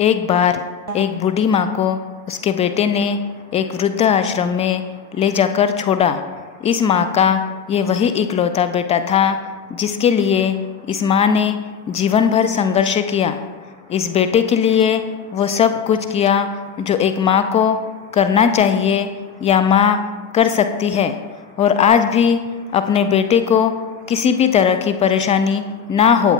एक बार एक बूढ़ी माँ को उसके बेटे ने एक वृद्ध आश्रम में ले जाकर छोड़ा। इस माँ का ये वही इकलौता बेटा था जिसके लिए इस माँ ने जीवन भर संघर्ष किया। इस बेटे के लिए वो सब कुछ किया जो एक माँ को करना चाहिए या माँ कर सकती है, और आज भी अपने बेटे को किसी भी तरह की परेशानी ना हो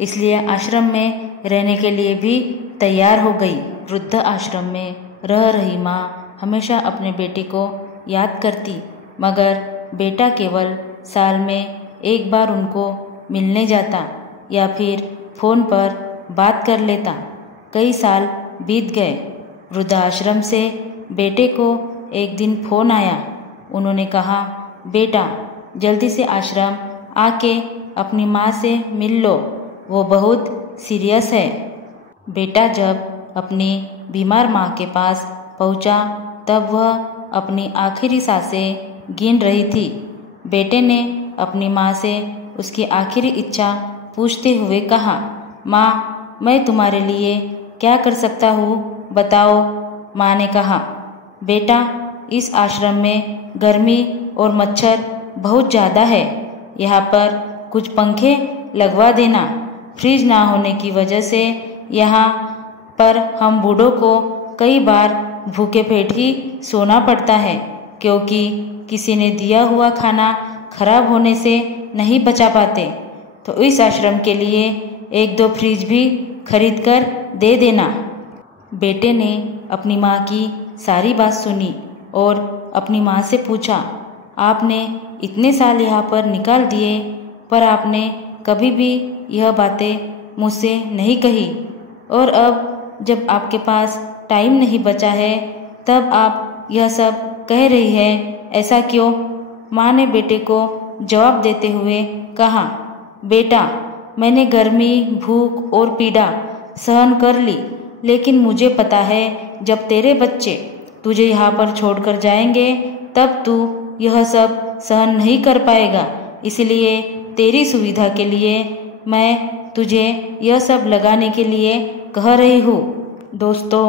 इसलिए आश्रम में रहने के लिए भी तैयार हो गई। वृद्ध आश्रम में रह रही माँ हमेशा अपने बेटे को याद करती, मगर बेटा केवल साल में एक बार उनको मिलने जाता या फिर फ़ोन पर बात कर लेता। कई साल बीत गए। वृद्धाश्रम से बेटे को एक दिन फ़ोन आया। उन्होंने कहा, बेटा जल्दी से आश्रम आके अपनी माँ से मिल लो, वो बहुत सीरियस है। बेटा जब अपनी बीमार माँ के पास पहुँचा तब वह अपनी आखिरी सांसें गिन रही थी। बेटे ने अपनी माँ से उसकी आखिरी इच्छा पूछते हुए कहा, माँ मैं तुम्हारे लिए क्या कर सकता हूँ बताओ। माँ ने कहा, बेटा इस आश्रम में गर्मी और मच्छर बहुत ज़्यादा है, यहाँ पर कुछ पंखे लगवा देना। फ्रिज ना होने की वजह से यहाँ पर हम बूढ़ों को कई बार भूखे पेट ही सोना पड़ता है, क्योंकि किसी ने दिया हुआ खाना खराब होने से नहीं बचा पाते। तो इस आश्रम के लिए एक दो फ्रिज भी खरीद कर दे देना। बेटे ने अपनी माँ की सारी बात सुनी और अपनी माँ से पूछा, आपने इतने साल यहाँ पर निकाल दिए पर आपने कभी भी यह बातें मुझसे नहीं कही, और अब जब आपके पास टाइम नहीं बचा है तब आप यह सब कह रही है, ऐसा क्यों? माँ ने बेटे को जवाब देते हुए कहा, बेटा मैंने गर्मी, भूख और पीड़ा सहन कर ली, लेकिन मुझे पता है जब तेरे बच्चे तुझे यहाँ पर छोड़कर जाएंगे तब तू यह सब सहन नहीं कर पाएगा। इसलिए तेरी सुविधा के लिए मैं तुझे यह सब लगाने के लिए कह रही हूँ। दोस्तों,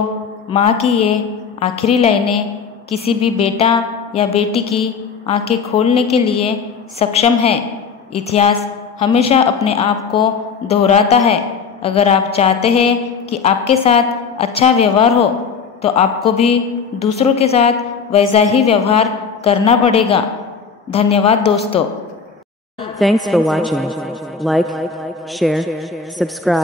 माँ की ये आखिरी लाइनें किसी भी बेटा या बेटी की आंखें खोलने के लिए सक्षम है। इतिहास हमेशा अपने आप को दोहराता है। अगर आप चाहते हैं कि आपके साथ अच्छा व्यवहार हो तो आपको भी दूसरों के साथ वैसा ही व्यवहार करना पड़ेगा। धन्यवाद दोस्तों। Thanks for watching. Like, share, subscribe.